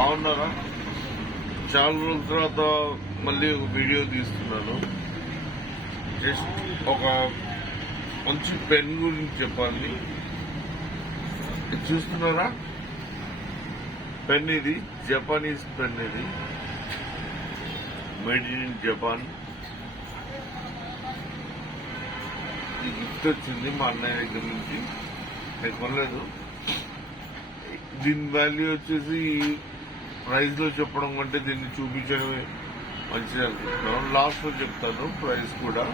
బాగున్నారా? చాలా రోజుల తర్వాత మళ్ళీ ఒక వీడియో తీస్తున్నాను. జస్ట్ ఒక మంచి పెన్ గురించి చెప్పాలి. చూస్తున్నారా? పెన్ ఇది జపానీస్ పెన్, ఇది మేడ్ ఇన్ జపాన్. ఈ గిఫ్ట్ వచ్చింది మా అన్నయ్య దగ్గర నుంచి, నేను కొనలేదు. దీని వాల్యూ వచ్చేసి ప్రైస్ లో చెప్పడం కంటే దీన్ని చూపించడమే మంచిది అనుకుంటున్నాను. లాస్ట్ లో చెప్తాను ప్రైస్ కూడా.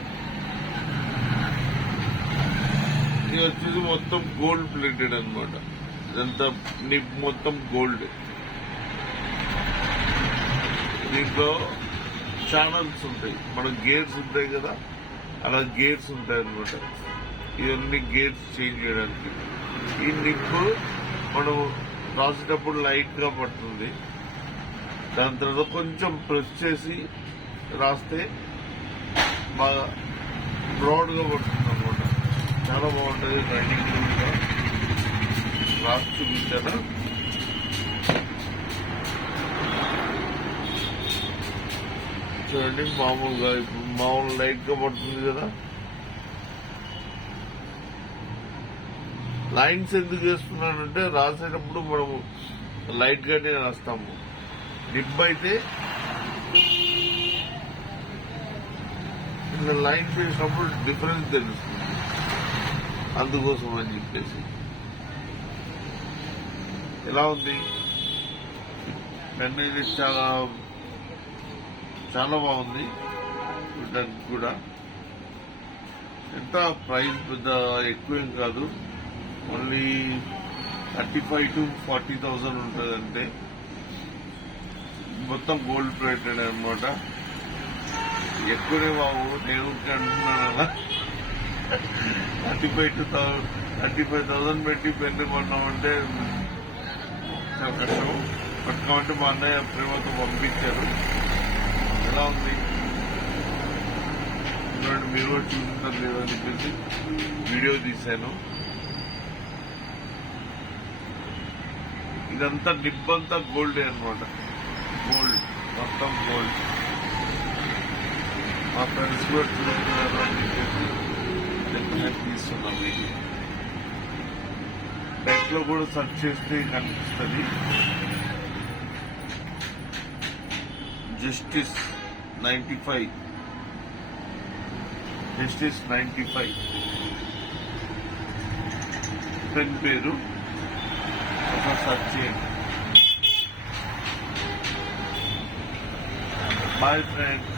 ఇది వచ్చేసి మొత్తం గోల్డ్ ప్లేటెడ్ అనమాట. ఇదంతా నిప్ మొత్తం గోల్డ్. దీంట్లో ఛానల్స్ ఉంటాయి, మన గేర్స్ ఉంటాయి కదా, అలా గేర్స్ ఉంటాయి అనమాట. ఇవన్నీ గేర్స్ చేంజ్ చేయడానికి. ఈ నిప్ మనం రాసేటప్పుడు లైట్ గా పడుతుంది. దాని తర్వాత కొంచెం ప్రెస్ చేసి రాస్తే బాగా బ్రాడ్ గా పడుతుంది అనమాట. చాలా బాగుంటుంది. రైడింగ్ గా రాసి చూపించాను. చూడండి, మామూలుగా ఇప్పుడు మామూలు లైట్ గా పడుతుంది కదా. లైన్స్ ఎందుకు వేస్తున్నానంటే రాసేటప్పుడు మనము లైట్ గానే రాస్తాము. నిబ్ అయితే ఇలా లైన్ వేసినప్పుడు డిఫరెన్స్ తెలుస్తుంది, అందుకోసం అని చెప్పేసి. ఎలా ఉంది పెన్? ఇది చాలా చాలా బాగుంది. దానికి కూడా ఎంత ప్రైస్ పెద్ద ఎక్కువేం కాదు, ఓన్లీ 35,000 to 40,000 ఉంటుందంటే. మొత్తం గోల్డ్ ప్లేటెడ్ అనమాట. ఎక్కువనే బాబు, నేను అంటున్నాను అలా. 35,000 పెట్టి పెన్ను కొన్నామంటే చాలా కష్టం. పట్టుకోమంటే మా అన్నయ్య ప్రేమతో పంపించారు. ఎలా ఉంది చూడండి, మీరు కూడా చూసుకుంటారు లేదని చెప్పేసి వీడియో తీశాను. ఇదంతా నిబ్ అంతా గోల్డే అనమాట. గోల్డ్, మొత్తం గోల్డ్. మా ఫ్రెండ్స్ కూడా చూస్తున్నారు అని చెప్పేసి డెఫినెట్ తీస్తున్నాం. ఇది నెట్ లో కూడా సెర్చ్ చేస్తే కనిపిస్తుంది. జస్టిస్ 95, జస్టిస్ 95 పెన్ పేరు. ఒకసారి సెర్చ్ చేయండి. Bye friends.